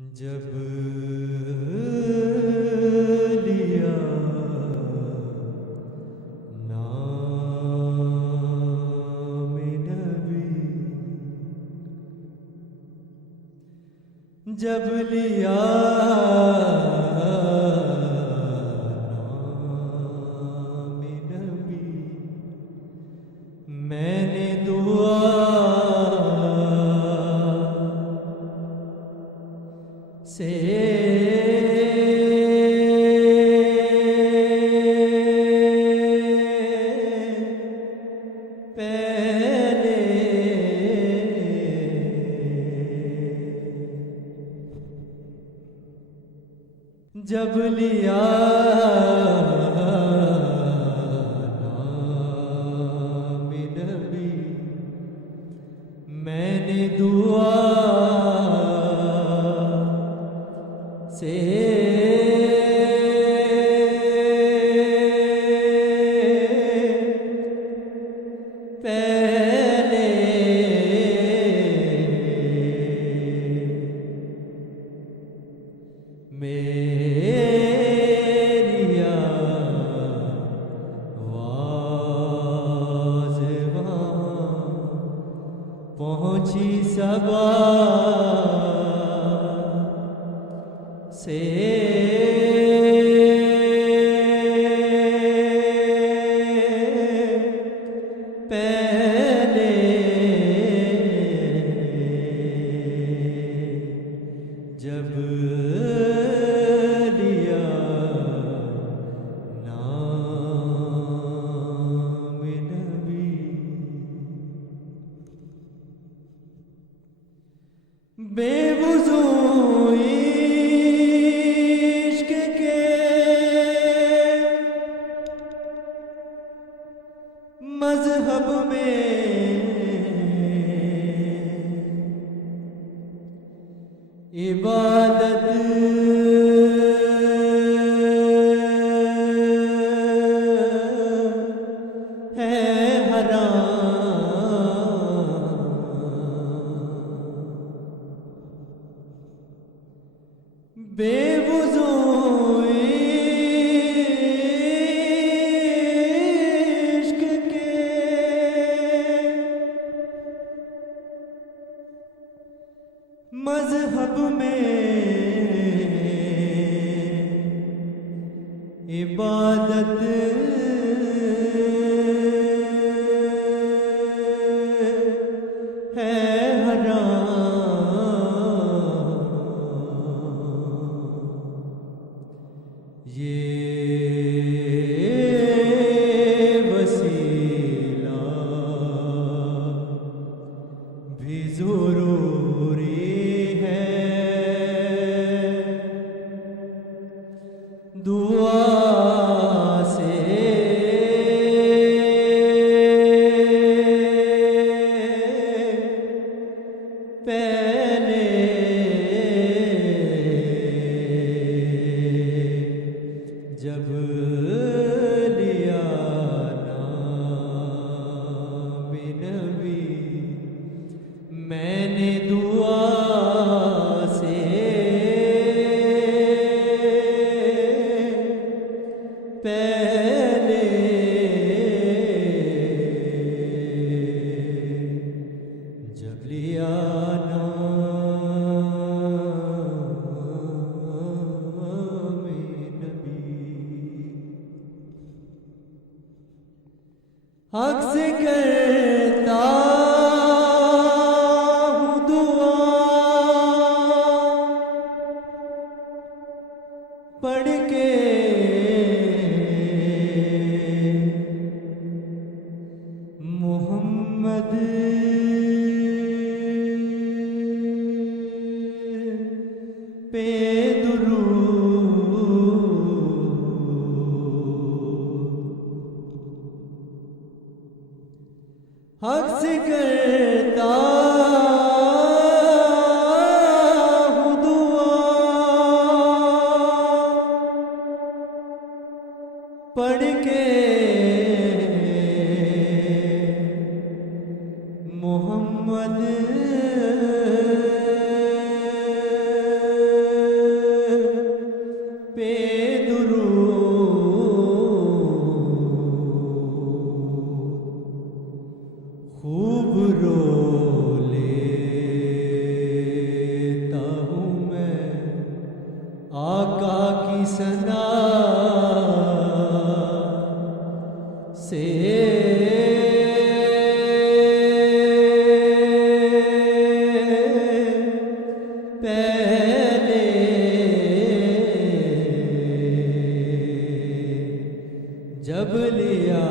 جب لیا نام نبی، جب لیا نام نبی، میں نے دعا سے پہلے جب لیا نام نبی، میں نے دعا سے پہلے میری آواز وہاں پہنچی صبا سے، پہلے جب لیا نام نبی، بے وضو عشق کے مذہب میں عبادت ہے حرام، بے وضو عشق کے مذہب میں عبادت ہے حرام، یہ وسیلہ بھی ضروری ہے، دعا سے پہلے جب لیا نام نبی، میں نے دعا سے پہلے جب لیا نام نبی، حق سے کرتا ہوں دعا پڑھ کے محمد پہ درود، حق سے کرتا ہوں دعا پڑھ کے محمد سنا سے پہلے جب لیا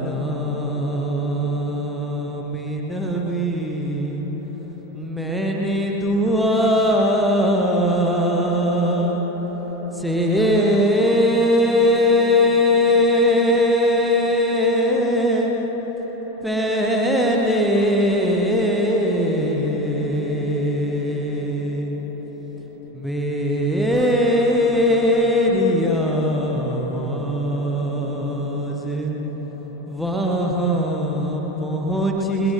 نام نبی میں نے دعا سے پہلے میری آواز وہاں پہنچی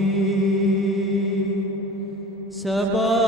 صبا